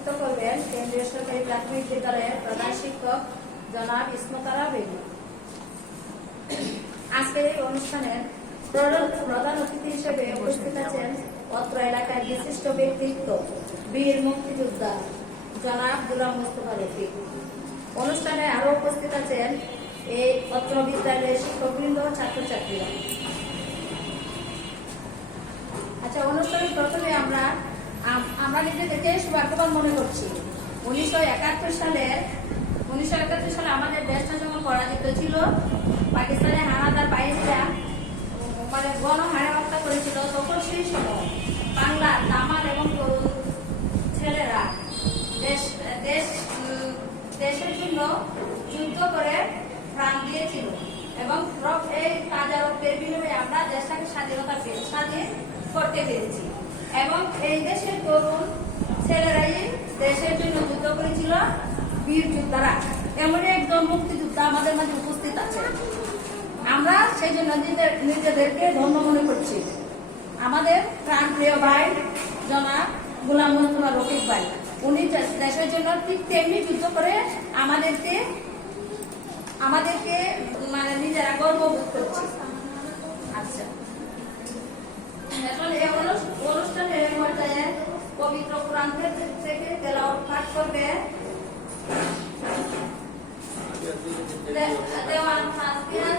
সভাপতিত্ব করবেন কেন্দ্রীয় সরকারি প্রাথমিক বিদ্যালয়ের প্রধান শিক্ষক জনাব ইসমতারা বেগম। আজকের এই অনুষ্ঠানের প্রধান অতিথি হিসেবে উপস্থিত আছেন অত্র এলাকার বিশিষ্ট ব্যক্তিত্ব বীর মুক্তিযোদ্ধা জনাব গোলাম মোস্তফা রফিক। অনুষ্ঠানে আরো উপস্থিত আছেন এই অত্র বিদ্যালয়ের শিক্ষকবৃন্দ, ছাত্রছাত্রীরা। আচ্ছা, অনুষ্ঠানের প্রথমে আমরা নিজেদেরকে সৌভাগ্যবান মনে করছি। 1971 সালে আমাদের দেশটা যখন পরাজিত ছিল, পাকিস্তানের হানাদার বাহিনীরা গণহারে হত্যা করেছিল, তখন সেই সময় বাংলার তামাল এবং ছেলেরা দেশের জন্য যুদ্ধ করে প্রাণ দিয়েছিল এবং এই তাজা রক্তের বিনিময়ে আমরা দেশটাকে স্বাধীন করতে পেরেছি। এবং এই দেশের তরুণ ছেলেরাই দেশের জন্য যুদ্ধ করেছিল, বীর যোদ্ধারা। এমন একজন মুক্তিযোদ্ধা আমাদের মাঝে উপস্থিত আছে। আমরা সেই জন্য নিজেদেরকে ধন্য মনে করছি। আমাদের প্রাণ প্রিয় ভাই জনাব গোলাম মোস্তফা রফিক ভাই, উনি দেশের জন্য ঠিক তেমনি যুদ্ধ করে আমাদেরকে নিজেরা গর্ববোধ করছি। আচ্ছা, এখন এই অনুষ্ঠানের পর্যায়ে পবিত্র কোরআন থেকে তেলাওয়াত পাঠ করবে দেওয়ান হাসিয়ান।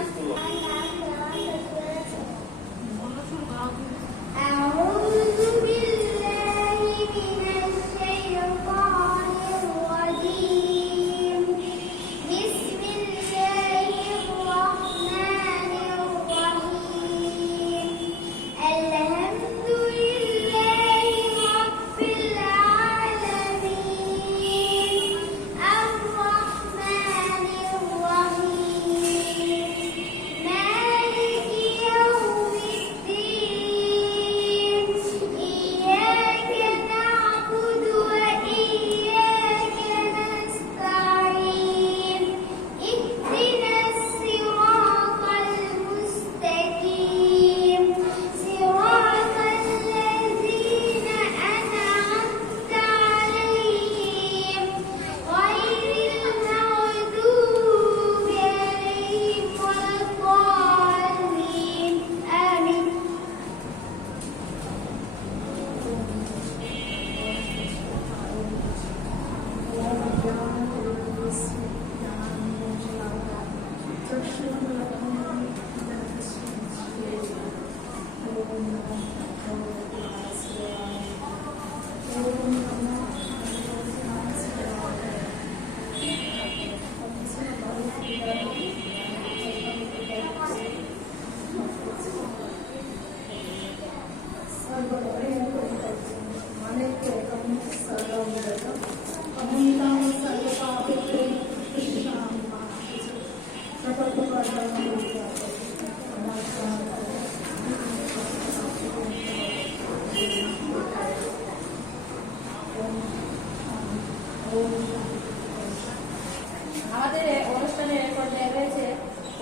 আমাদের অনুষ্ঠানের পর্যায়ে রয়েছে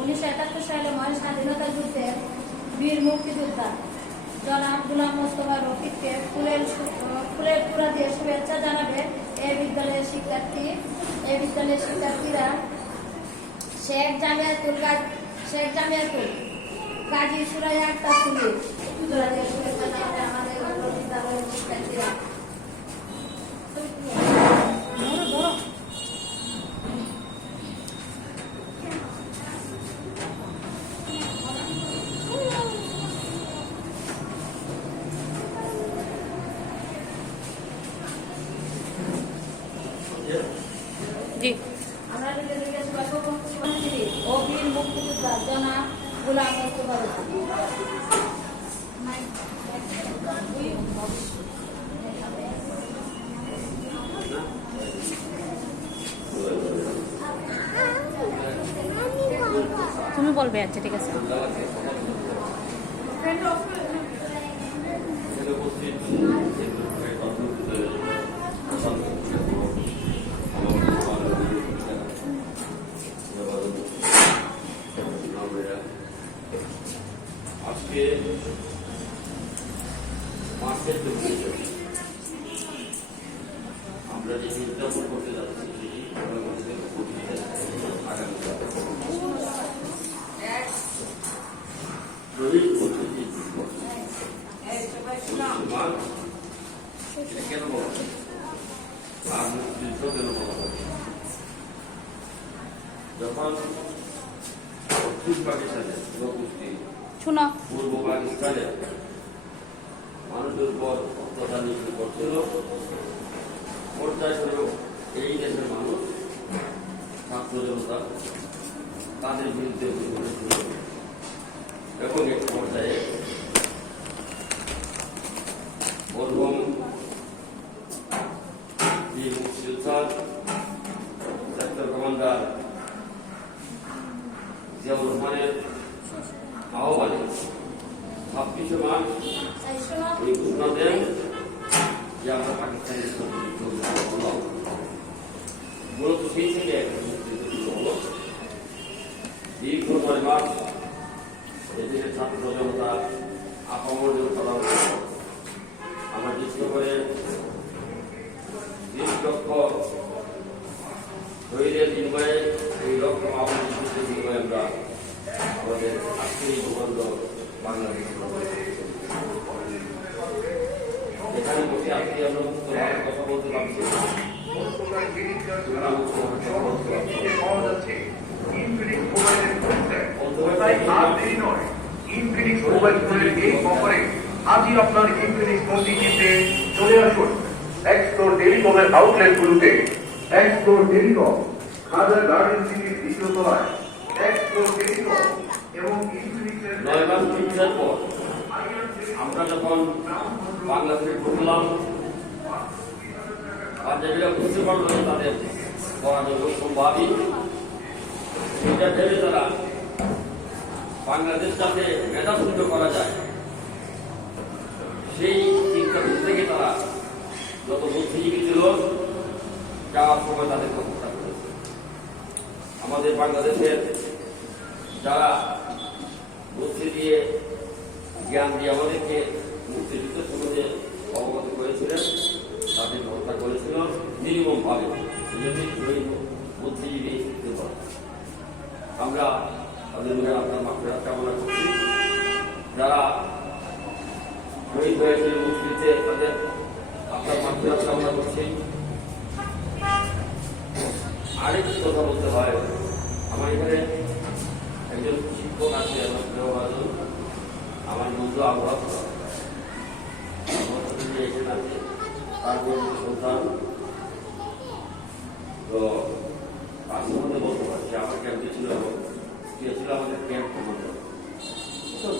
1971 সালে মহান স্বাধীনতা যুদ্ধের বীর মুক্তিযোদ্ধা জনাব গোলাম মোস্তফা রফিককে ফুলের তোড়া দিয়ে শুভেচ্ছা জানাবে এই বিদ্যালয়ের শিক্ষার্থীরা শেখ জামিয়াতুল গাজী সুরাইয়া আক্তার ফুলের তোড়া দিয়ে শুভেচ্ছা জানাবে আমাদের বিদ্যালয়ের শিক্ষার্থীরা। আমরা নিজেদেরকে ও বীর মুক্তিযোদ্ধা জনাব গোলাম মোস্তফা রফিক। তুমি বলবে। আচ্ছা, ঠিক আছে। আজকে মার্চের 24 আমরা আমরা যে উদযাপন করতে যাচ্ছি সেটি আগামী শহীদ পদ্ধতি কেন বলা হয় আর মুক্তিযুদ্ধ কেন বলা হয়? যখন পশ্চিম পাকিস্তানের জনগোষ্ঠী শোনো পূর্ব পাকিস্তানে মানুষের উপর অত্যাচার নিষেধ করছিল, পর্যায় হলেও এই দেশের মানুষ ছাত্র জনতা তাদের বিরুদ্ধে করেছিল এবং এক পর্যায়ে প্রথম মুক্তিযোদ্ধা সেক্টর কমান্ডার জিয়াউর রহমানের আহ্বানে 26 মার্চ এই ঘোষণা দেন যে আমরা পাকিস্তানের মূলত সেই থেকে মুক্তিযুদ্ধ হল দীর্ঘ 9 মাস এদেশের ছাত্র জনতা আপামর জনতা আমরা চেষ্টা করে 20 লক্ষ শহীদের বিনিময়ে এই লক্ষ আমাদের বিনিময়ে আমরা আমাদের আজকের ভূখণ্ড বাংলাদেশ এখানে বসে আজকে আমরা মুক্তভাবে কথা বলতে পারছি। আজই আপনার ইনফিনিক্স ফোনটি কিনতে চলে আসুন এক্সপ্লোর টেলিকমের আউটলেটগুলোতে। এক্সপ্লোর টেলিকম খাজার গার্ডেন সিটির দ্বিতীয় তলায় এক্সপ্লোর টেলিকম এবং ইনফিনিক্সের 9 মাস চিকিৎসার পর আমরা যখন বাংলাদেশে ঢুকলাম, পাঞ্জাবিরা বুঝতে পারল যে তাদের পরাজয় সম্ভাবী। সেটা ভেবে তারা বাংলাদেশ যাতে মেধাশূন্য করা যায় সেই চিন্তা থেকে তারা যত বুদ্ধিজীবী ছিল যাওয়ার সময় তাদেরকে হত্যা করেছে। আমাদের বাংলাদেশের যারা বুদ্ধি দিয়ে জ্ঞান দিয়ে আমাদেরকে মুক্তিযুদ্ধ সম্বন্ধে অবগত করেছিলেন তাদের হত্যা করেছিল নির্মম ভাবে। বুদ্ধিজীবী আমরা তাদের মধ্যে আপনার মাফিরাত কামনা করছি। যারা শহীদ হয়েছে মুক্তিতে তাদের আপনার মাফিরাত কামনা করছি। আরেকটি কথা বলতে হয়, আমার এখানে একজন শিক্ষক আছে আমার প্রিয়ভাজন, আমার বন্ধু আবহাওয়া এখানে আছে, তারপর সন্তান। তো তার সম্বন্ধে বলতে পারছি আমার ক্যাম্পে ছিল এবং ছিল আমাদের ক্যাম্প কমান্ডার।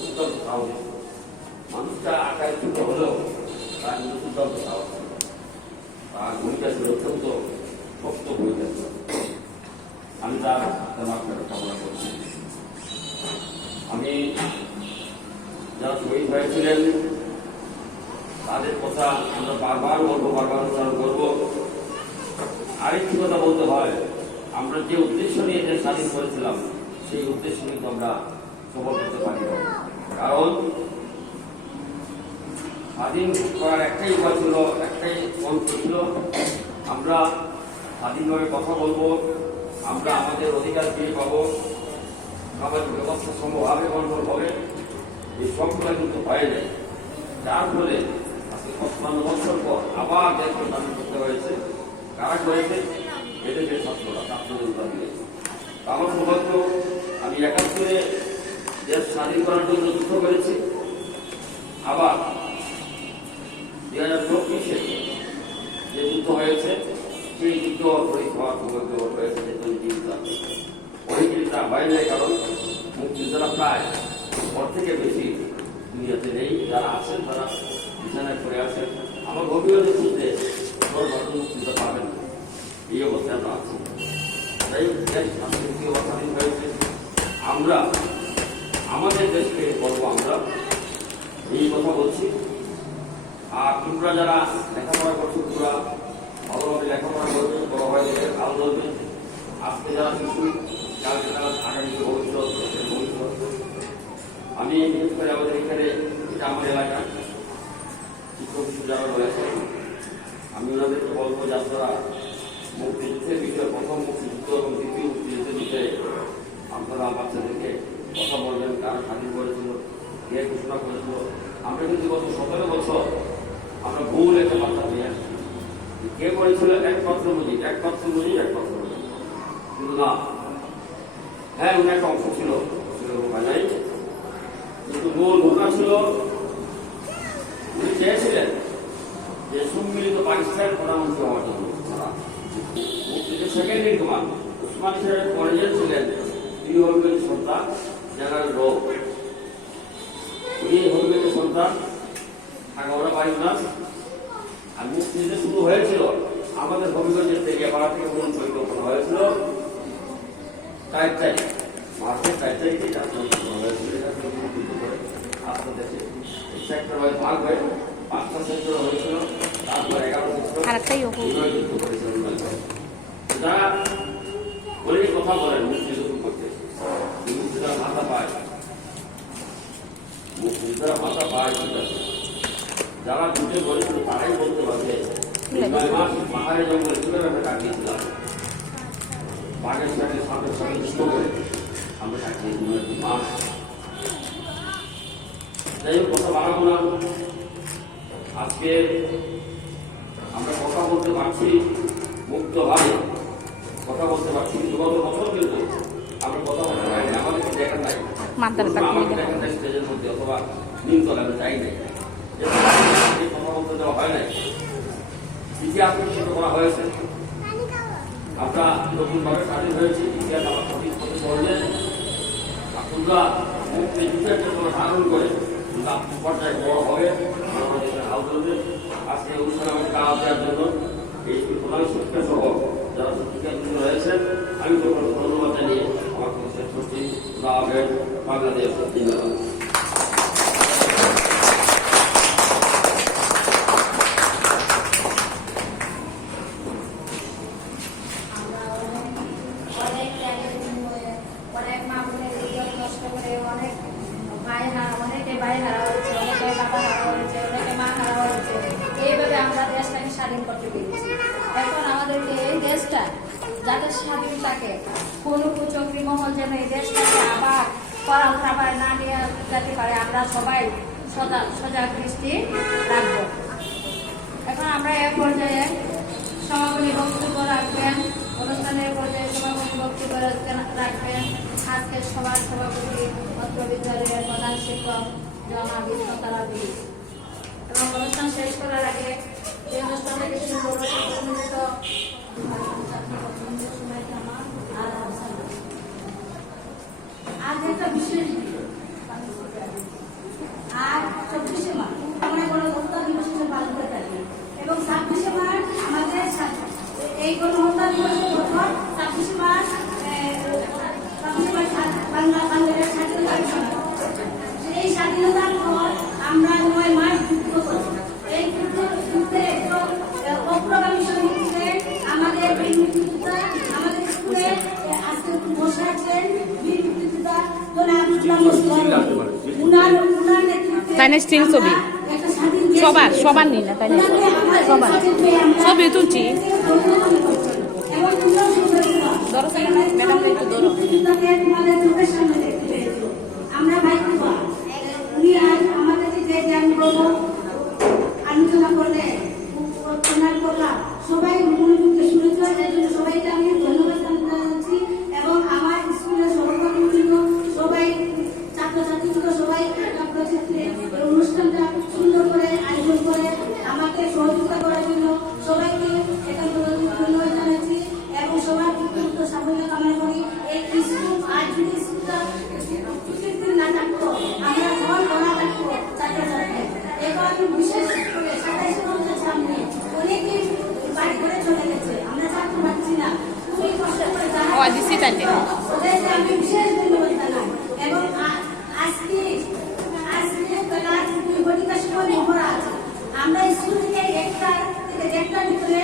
দুর্দান্ত সাহস মানুষটা আকারে ছোট হলেও তার কিন্তু দুর্দান্ত সাহস ছিল। তার ভূমিকা ছিল অত্যন্ত শক্ত ভূমিকা ছিল। আমি তার মাত্রাটা কামনা করছি। আমি যারা শহীদ হয়েছিলেন তাদের কথা আমরা বারবার বলবো, বারবার উচ্চারণ করবো। আরেকটি কথা বলতে হয়, আমরা যে উদ্দেশ্য নিয়ে যে স্বাধীন করেছিলাম সেই উদ্দেশ্য কিন্তু আমরা সফল করতে পারি না। কারণ স্বাধীন করার একটাই উপায় ছিল, একটাই মন্ত্র ছিল, আমরা স্বাধীনভাবে কথা বলবো, আমরা আমাদের অধিকার ফিরে পাবো, সামাজিক ব্যবস্থা সম্ভবভাবে গণ্ডগোল হবে। এই সবগুলো কিন্তু হয় নাই। যার ফলে আজকে 55 বছর পর আবার দেশকে স্বাধীন করতে হয়েছে। কারা করেছে? এদেশের ছাত্ররা, ছাত্রজনতা দিয়েছে। আমার সৌভাগ্য, আমি 71-এ দেশ স্বাধীন করার জন্য যুদ্ধ করেছি। আবার 2024-এ যে যুদ্ধ হয়েছে সেই যুদ্ধ শহীদ হওয়ার সৌভাগ্য হয়েছে। পরিচিতা হয় নাই, কারণ মুক্তিযোদ্ধারা প্রায় ওর থেকে বেশি দুনিয়াতে নেই। যারা আছেন তারা বিছানায় পড়ে আছেন। আমার গভীরতা শুনতে মুক্তিযোদ্ধা পাবেন না, এই অবস্থায় আমরা আছি। তাই স্বাধীন হয়েছে, আমরা আমাদের দেশকে বলবো, আমরা এই কথা বলছি। আর তোমরা যারা লেখাপড়া করছো তোমরা ভালোভাবে লেখাপড়া করবে, বড় হয় দেশের কাল ধরবে। আজকে যারা শিশু কালকে তারা আগামী ভবিষ্যৎ। আমি বিশেষ করে আমাদের এখানে এটা আমার এলাকা শিক্ষক যারা রয়েছে, আমি ওনাদেরকে বলবো যে আপনারা মুক্তিযুদ্ধের বিষয়ে, প্রথম মুক্তিযুদ্ধ এবং দ্বিতীয় মুক্তিযুদ্ধের বিষয়ে আপনারা বাচ্চাদেরকে কথা বলবেন, কারা স্বাধীন করেছিল, কে ঘোষণা করেছিল। আমরা কিন্তু গত 17 বছর আমরা ভুল একটা বার্তা পেয়ে আসছি, কে করেছিল একমাত্র মুজিব, একমাত্র মুজিব, একমাত্র মুজিব। কিন্তু না, হ্যাঁ উনি একটা অংশ ছিল, নাই, কিন্তু মূল ঘটনা ছিল উনি চেয়েছিলেন যে সম্মিলিত পাকিস্তানের প্রধানমন্ত্রী হওয়ার জন্য। মুক্তিযুদ্ধের সেকেন্ড ইন কমান্ড ওসমান সাহেব পরিজন ছিলেন, তিনি হবিগঞ্জের সন্তান, জেনারেল রো। উনি হবিগঞ্জের সন্তান, আগাওড়া বাড়ি নাচ। আর মুক্তিযুদ্ধ শুরু হয়েছিল আমাদের হবিগঞ্জের থেকে, পাড়া থেকে পরিকল্পনা হয়েছিল 4 তারিখ, মার্চের 4 তারিখে তার পরিকল্পনা হয়েছিল। আপনার দেশে সেক্টর ওয়াইজ ভাগ হয়ে 5টা সেক্টর হয়েছিল, তারপর 11 সেক্টর যুদ্ধ করেছিলেন। যারা বলে কথা বলেন মুক্তিযুদ্ধ করতে, মুক্তিযোদ্ধারা ভাতা পায়, মুক্তিযোদ্ধারা ভাতা পায়, ঠিক আছে। যারা যুদ্ধে করেছিল তারাই বলতে পারবে 9 মাস পাহাড়ে জঙ্গলে কিভাবে আমরা কাটিয়েছিলাম, বাঘের সাথে সাপের সাথে যুদ্ধ করে আমরা কাটিয়েছি 9 মাস। যাই হোক, কথা বাড়াবো না। আজকে আমরা কথা বলতে পারছি মুক্তভাবে, কথা বলতে পারছি, কিন্তু গত বছর কিন্তু আমরা কথা বলতে পারিনি, আমাদেরকে দেখেন নাই, আমাকে দেখেন নাই স্টেজের মধ্যে অথবা নিমতলা, আমি চাই নাই, কথা বলতে দেওয়া হয় নাই, ইতিহাস প্রতিষ্ঠিত করা হয়েছে। আমরা নতুনভাবে স্বাধীন হয়েছি, ইতিহাস আমার সঠিক পথে চললে আপনারা মুক্তিযুদ্ধের জন্য ধারণ করে পর্যায়ে বড় হবে, আজকে অনুষ্ঠানে আমাকে দাওয়াত দেওয়ার জন্য এই প্রধান শিক্ষা সহ যারা শিক্ষার্থী রয়েছেন আমি ধন্যবাদ জানিয়ে আমার শেষ করছি। বাংলাদেশ জিন্দাবাদ। অনেকে ভাই হারা হয়েছে, অনেকে বাবা হারা হয়েছে, অনেকে মা হারা হয়েছে। এইভাবে আমরা দেশটাকে স্বাধীন করতে পেরেছি। এখন আমাদেরকে এই দেশটা যাতে স্বাধীন থাকে, কোন কুচক্রী মহল যেন এই দেশটাকে আবার করাল খাবার না নিয়ে যেতে পারে, আমরা সবাই সজাগ দৃষ্টি রাখবো। এখন আমরা এ পর্যায়ে সমাপনী বক্তব্য রাখবেন, অনুষ্ঠানের পর্যায়ে সমাপনী বক্তব্য রাখবেন আজকের সভার সভাপতি অত্র বিদ্যালয়ের প্রধান শিক্ষক জনাব ইসমাতারা বি। এবং অনুষ্ঠান শেষ করার আগে এই অনুষ্ঠানটাকে সুন্দর আজ একটা বিশেষ আর 24শে মার্চ আমরা গণহত্যা দিবস হিসেবে পালন করে থাকি এবং 26শে মার্চ আমাদের এই গণহত্যা দিবসের প্রথম 26শে মার্চ বাংলাদেশের স্বাধীনতা। এই স্বাধীনতার পর আমরা 9 মাস যুদ্ধ করি। এই যুদ্ধে একজন অগ্রগামী সৈনিক ছিলেন আমাদের বীর মুক্তিযোদ্ধা, আমাদের স্কুলে আজকে বসে আছেন বীর মুক্তিযোদ্ধা উনার নেতৃত্বে তাই না স্টিল ছবি সবার নিই না, তাই না সবার ছবি তুলছি। আমরা ভাই উনি আজ আমাদের যে আলোচনা করলে করলাম সবাই মনোযোগকে শুনেছিল, এর জন্য সবাইকে আমি ধন্যবাদ জানাচ্ছি। এবং আমার স্কুলের সহকর্মীবৃন্দ সবাই, ছাত্রছাত্রীবৃন্দ সবাই অনুষ্ঠানটা সুন্দর করে আয়োজন করে আমাকে সহযোগিতা করার জন্য সবাইকে একান্ত ধন্যবাদ জানাচ্ছি এবং সবার বিক্ষুব্ধ সাফল্য কামনা করি। এই স্কুল আজ যদি স্কুলটা না থাকতো, আমরা ঘর গড়া থাকতো ছাত্রছাত্রী। এবার বিশেষ করে 27 বছরের সামনে অনেকেই বাড়ি ঘরে চলে গেছে, আমরা থাকতে পারছি না, খুবই কষ্ট করে ওদেরকে আমি বিশেষ ধন্যবাদ জানাই। এবং আজকে রাত 2 ঘটিকার সময় মহড়া আছে, আমরা স্কুল থেকে 1টার ভিতরে